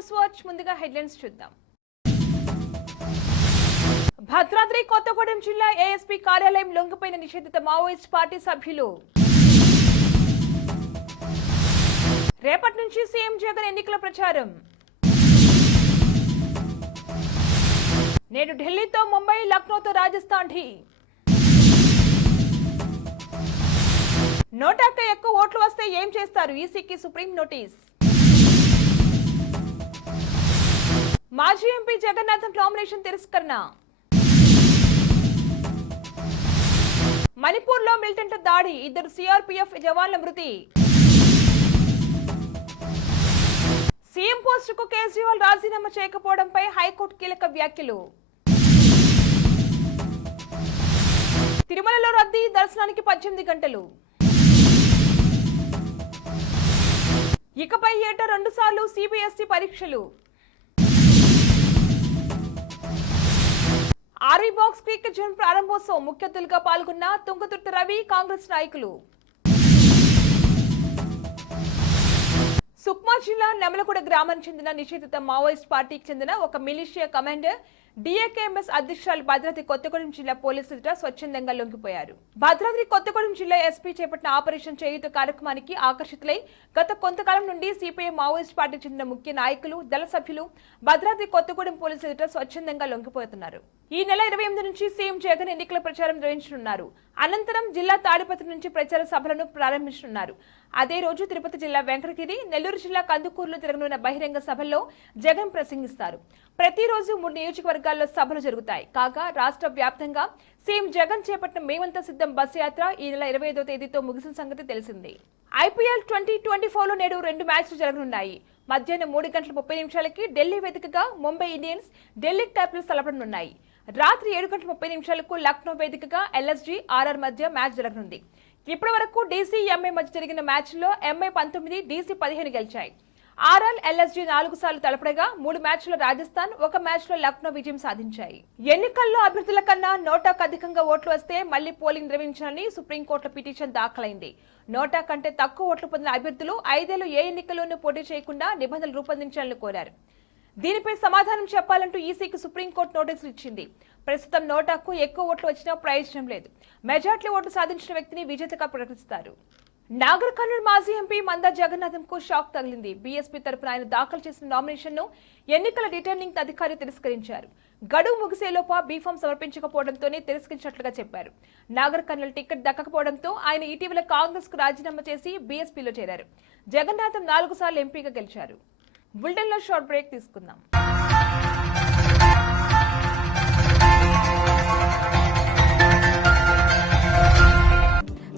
News watch ముందుగా headlines చూద్దాం. భద్రాద్రి కొత్తగూడెం జిల్లా ఏఎస్పీ కార్యాలయం లొంగిపోయిన నిషేధిత మావోయిస్ట్ పార్టీ సభ్యులు. రేపటి నుంచి సీఎం జగన్ ఎన్నికల ప్రచారం. నేడు ఢిల్లీతో ముంబై లక్నోతో రాజస్థాన్ ఢీ. నోటాక ఎక్కువ ఓట్లు వస్తే ఏం చేస్తారు? ఈసీకి సుప్రీం నోటీస్. మాజీ ఎంపీ జగన్నాథం నామినేషన్ తిరస్కరణ. మణిపూర్లో మిలిటెంట్ దాడి ఇద్దరు సిఆర్పీఎఫ్ జవాన్ల మృతి. సీఎం పోస్టుకు కేజ్రీవాల్ రాజీనామా చేయకపోవడంపై హైకోర్టు కీలక వ్యాఖ్యలు. తిరుమలలో రద్దీ దర్శనానికి పద్దెనిమిది గంటలు. ఇకపై ఏటా రెండు సార్లు సిబిఎస్ఈ పరీక్షలు. ఆర్వీ బాక్స్ క్రికెట్ జోన్ ప్రారంభోత్సవం ముఖ్య అతిథులుగా పాల్గొన్న తుంగతుర్తి రవి కాంగ్రెస్ నాయకులు. సుక్మా జిల్లా నెమలగూడ గ్రామానికి చెందిన నిషేధిత మావోయిస్ట్ పార్టీకి చెందిన ఒక మిలిషియా కమాండర్ డిఏకేఎంఎస్ అధ్యక్షురాలు భద్రాద్రి కొత్తగూడెం జిల్లా పోలీసులు ఎదుట స్వచ్ఛందంగా లొంగిపోయారు. భద్రాద్రి కొత్తగూడెం జిల్లా ఎస్పీ చేపట్టిన ఆపరేషన్ చేయుత కార్యక్రమానికి ఆకర్షితులై గత కొంతకాలం నుండి సిపిఐ మావోయిస్ట్ పార్టీకి చెందిన ముఖ్య నాయకులు దళ సభ్యులు భద్రాద్రి కొత్తగూడెం పోలీసులు ఎదుట స్వచ్ఛందంగా లొంగిపోతున్నారు. ఈ నెల ఇరవై ఎనిమిది నుంచి సీఎం జగన్ ఎన్నికల ప్రచారం నిర్వహించనున్నారు. అనంతరం జిల్లా తాడిపత్రి నుంచి ప్రచార సభలను ప్రారంభించనున్నారు. అదే రోజు తిరుపతి జిల్లా వెంకటగిరి నెల్లూరు జిల్లా కందుకూరులో జరగనున్న బహిరంగ సభల్లో జగన్ ప్రసంగిస్తారు. ప్రతిరోజు మూడు నియోజకవర్గాల్లో సభలు జరుగుతాయి. కాగా రాష్ట్ర వ్యాప్తంగా సీఎం జగన్ చేపట్టిన మేమంతా సిద్ధం బస్ యాత్ర ఈ నెల ఇరవై ఐదో తేదీతో ముగిసిన సంగతి తెలిసిందే. ఐపీఎల్ ట్వంటీ ట్వంటీ ఫోర్లో నేడు రెండు మ్యాచ్లు జరగనున్నాయి. మధ్యాహ్నం మూడు గంటల ముప్పై నిమిషాలకి ఢిల్లీ వేదికగా ముంబై ఇండియన్స్ ఢిల్లీ క్యాపిటల్స్ తలపడనున్నాయి. రాత్రి ఏడు గంటల ముప్పై నిమిషాలకు లక్నో వేదికగా ఎల్ఎస్జీ ఆర్ఆర్ మధ్య మ్యాచ్ జరగనుంది. ఇప్పటి వరకు డీసీ ఎంఏ మధ్య జరిగిన మ్యాచ్లో ఎంఐ పంతొమ్మిది డీసీ పదిహేను గెలిచాయి. ఆర్ఆర్ ఎల్ఎస్జీ నాలుగు సార్లు తలపడగా మూడు మ్యాచ్లో రాజస్థాన్ ఒక మ్యాచ్లో లక్నో విజయం సాధించాయి. ఎన్నికల్లో అభ్యర్థుల కన్నా నోటాకు అధికంగా ఓట్లు వస్తే మళ్ళీ పోలింగ్ నిర్వహించాలని సుప్రీంకోర్టులో పిటిషన్ దాఖలైంది. నోటా కంటే తక్కువ ఓట్లు పొందిన అభ్యర్థులు ఐదేళ్ళు ఏ ఎన్నికల్లోనూ పోటీ చేయకుండా నిబంధనలు రూపొందించాలని కోరారు. దీనిపై సమాధానం చెప్పాలంటూ ఈసీకి సుప్రీంకోర్టు నోటీసులు ఇచ్చింది. ప్రస్తుతం నోటాకు ఎక్కువ ఓట్లు వచ్చినా ప్రయోజనం లేదు. మెజార్టీ ఓట్లు సాధించిన వ్యక్తిని విజేతగా ప్రకటిస్తారు. నాగర్ కర్నూలు మాజీ ఎంపీ మందా జగన్నాథం కు షాక్ తగిలింది. బీఎస్పీ తరపున ఆయన దాఖలు చేసిన నామినేషన్ను ఎన్నికల రిటర్నింగ్ అధికారి తిరస్కరించారు. గడువు ముగిసేలోపా బీఫామ్ సమర్పించకపోవడంతోనే తిరస్కరించినట్లుగా చెప్పారు. నాగర్ కర్నూలు టికెట్ దక్కకపోవడంతో ఆయన ఇటీవల కాంగ్రెస్కు రాజీనామా చేసి బీఎస్పీలో చేరారు. జగన్నాథం నాలుగు సార్లు ఎంపీగా గెలిచారు. బులెటిన్లో షార్ట్ బ్రేక్ తీసుకుందాం.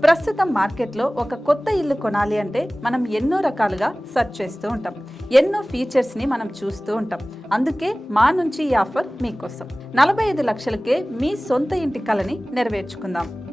ప్రస్తుతం మార్కెట్లో ఒక కొత్త ఇల్లు కొనాలి అంటే మనం ఎన్నో రకాలుగా సెర్చ్ చేస్తూ ఉంటాం. ఎన్నో ఫీచర్స్ని మనం చూస్తూ ఉంటాం. అందుకే మా నుంచి ఈ ఆఫర్ మీకోసం. నలభై ఐదు లక్షలకే మీ సొంత ఇంటి కలని నెరవేర్చుకుందాం.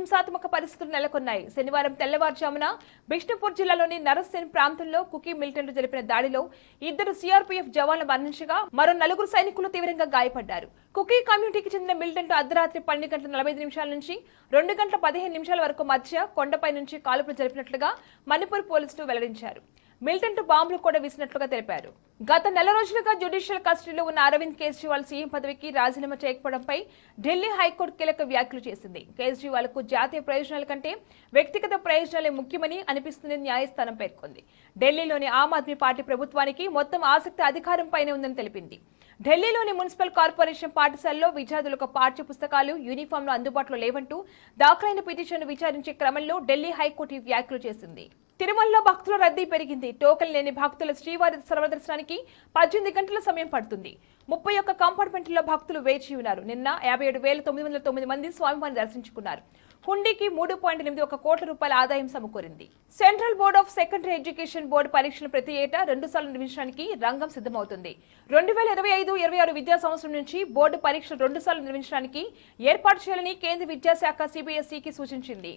హింసాత్మక పరిస్థితులు నెలకొన్నాయి. శనివారం తెల్లవారుజామున బిష్ణుపూర్ జిల్లాలోని నరసేన్ ప్రాంతంలో కుకీ మిలిటెంట్లు జరిపిన దాడిలో ఇద్దరు సిఆర్పీఎఫ్ జవాన్లు మరణించగా మరో నలుగురు సైనికులు తీవ్రంగా గాయపడ్డారు. కుకీ కమ్యూనిటీకి చెందిన మిలిటెంట్లు అర్ధరాత్రి పన్నెండు గంటల నలభై ఐదు నిమిషాల నుంచి రెండు గంటల పదిహేను నిమిషాల వరకు మధ్య కొండపై నుంచి కాల్పులు జరిపినట్లుగా మణిపూర్ పోలీసులు వెల్లడించారు. మిలిటెంట్ బాంబులు కూడా విసినట్లుగా తెలిపారు. గత నెల రోజులుగా జ్యుడిషియల్ కస్టడీలో ఉన్న అరవింద్ కేజ్రీవాల్ సీఎం పదవికి రాజీనామా చేయకపోవడంపై ఢిల్లీ హైకోర్టు కీలక వ్యాఖ్యలు చేసింది. కేజ్రీవాల్కు జాతీయ ప్రయోజనాల కంటే వ్యక్తిగత ప్రయోజనాలే ముఖ్యమని అనిపిస్తుందని న్యాయస్థానం పేర్కొంది. ఢిల్లీలోని ఆమ్ ఆద్మీ పార్టీ ప్రభుత్వానికి మొత్తం ఆసక్తి అధికారంపైనే ఉందని తెలిపింది. ఢిల్లీలోని మున్సిపల్ కార్పొరేషన్ పాఠశాలలో విద్యార్థులకు పాఠ్య పుస్తకాలు యూనిఫామ్లు అందుబాటులో లేవంటూ దాఖలైన పిటిషన్ను విచారించే క్రమంలో ఢిల్లీ హైకోర్టు ఈ వ్యాఖ్యలు చేసింది. తిరుమలలో భక్తుల రద్దీ పెరిగింది. టోకెన్ లేని భక్తుల శ్రీవారి సర్వదర్శనానికి పద్దెనిమిది గంటల సమయం పడుతుంది. ముప్పై ఒక్క కంపార్ట్మెంట్లో భక్తులు వేచి ఉన్నారు. నిన్న యాభై ఏడు వేల తొమ్మిది వందల తొమ్మిది మంది స్వామివారిని దర్శించుకున్నారు. హుండీకి మూడు పాయింట్ ఎనిమిది ఒక కోట్ల రూపాయల ఆదాయం సమకూరింది. Central board of secondary education board పరీక్షలు ప్రతి ఏటా రెండు సార్లు నిర్వహించడానికి రంగం సిద్ధమవుతుంది. రెండు వేల ఇరవై ఐదు ఇరవై ఆరు విద్యా సంవత్సరం నుంచి బోర్డు పరీక్షలు రెండు సార్లు నిర్వహించడానికి ఏర్పాటు చేయాలని కేంద్ర విద్యాశాఖ సిబిఎస్ఈకి సూచించింది.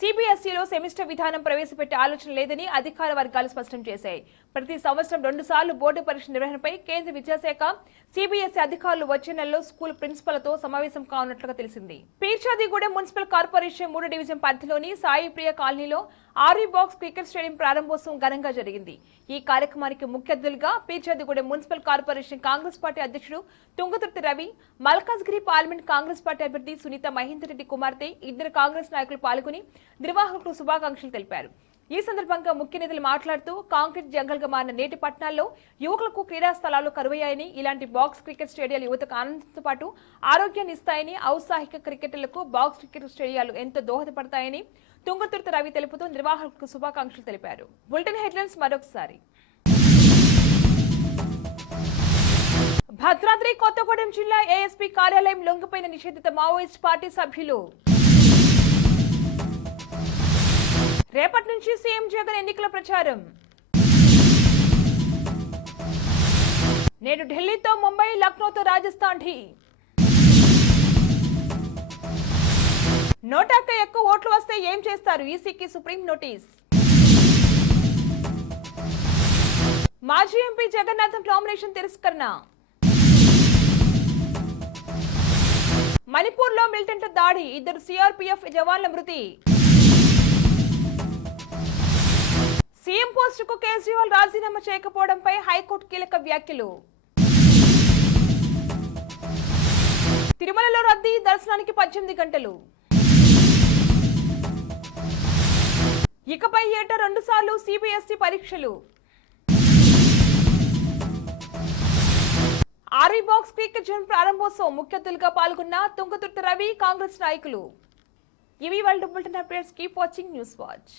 సిబిఎస్ఈలో సెమిస్టర్ విధానం ప్రవేశపెట్టే ఆలోచన లేదని అధికార వర్గాలు స్పష్టం చేశాయి. ప్రతి సంవత్సరం రెండు సార్లు బోర్డు పరీక్ష నిర్వహణపై కేంద్ర విద్యాశాఖ సిబిఎస్ఈ అధికారులు వచ్చే నెలలో స్కూల్ ప్రిన్సిపల్తో సమావేశం కానున్నట్లుగా తెలిసింది. పీర్చాదిగూడెం మున్సిపల్ కార్పొరేషన్ మూడు డివిజన్ పరిధిలోని సాయిప్రియ కాలనీలో ఆర్వీ బాక్స్ క్రికెట్ స్టేడియం ప్రారంభోత్సవం ఘనంగా జరిగింది. ఈ కార్యక్రమానికి ముఖ్య అతిథులుగా Peerzadiguda municipal corporation Congress party అధ్యక్షుడు తుంగతుర్తి రవి మల్కాజ్గిరి పార్లమెంట్ కాంగ్రెస్ పార్టీ అభ్యర్థి సునీత మహేందర్ రెడ్డి కుమార్తె ఇద్దరు కాంగ్రెస్ నాయకులు పాల్గొని నిర్వాహకులకు శుభాకాంక్షలు తెలిపారు. ఈ సందర్భంగా ముఖ్య నేతలు మాట్లాడుతూ కాంక్రీట్ జంగల్గా మారిన నేటి పట్టణాల్లో యువకులకు క్రీడా స్థలాలు కరువయ్యాయని ఇలాంటి బాక్స్ క్రికెట్ స్టేడియాలు యువతకు ఆనందంతో పాటు ఆరోగ్యాన్ని ఇస్తాయని ఔత్సాహిక క్రికెటర్లకు బాక్స్ క్రికెట్ స్టేడియాలు ఎంతో దోహదపడతాయని తుంగతుర్తి రవి తెలుపుతూ నిర్వాహకులకు శుభాకాంక్షలు తెలిపారు. బులెటిన్ హెడ్లైన్స్ మరొకసారి. భద్రాద్రి కొత్తగూడెం జిల్లా ఏఎస్పీ కార్యాలయం లొంగిపోయిన నిషేధిత మావోయిస్ట్ పార్టీ సభ్యులు రేపటి నుంచి సీఎం జగన్ ఎన్నికల ప్రచారం. నేడు ఢిల్లీతో ముంబై లక్నోతో రాజస్థాన్ ఢీ. నోటాక ఎక్కువ ఓట్లు వస్తే ఏం చేస్తారు? ఈసీకి సుప్రీం నోటీస్. మాజీ ఎంపీ జగన్నాథం నామినేషన్ తిరస్కరణ. మణిపూర్లో మిలిటెంట్ల దాడి ఇద్దరు సిఆర్పీఎఫ్ జవాన్ల మృతి. సీఎం పోస్టుకు కేజ్రీవాల్ రాజీనామా చేయకపోవడంపై హైకోర్టు కీలక వ్యాఖ్యలు. తిరుమలలో రద్దీ దర్శనానికి పద్దెనిమిది గంటలు. ఇకపై ఏటా రెండు సార్లు సిబిఎస్ఈ పరీక్షలు. ఆర్వీ బాక్స్ క్రికెట్ జోన్ ప్రారంభోత్సవం ముఖ్య అతిథులుగా పాల్గొన్న తుంగతుర్తి రవి కాంగ్రెస్ నాయకులు. ఇవి world bulletin updates keep watching news watch.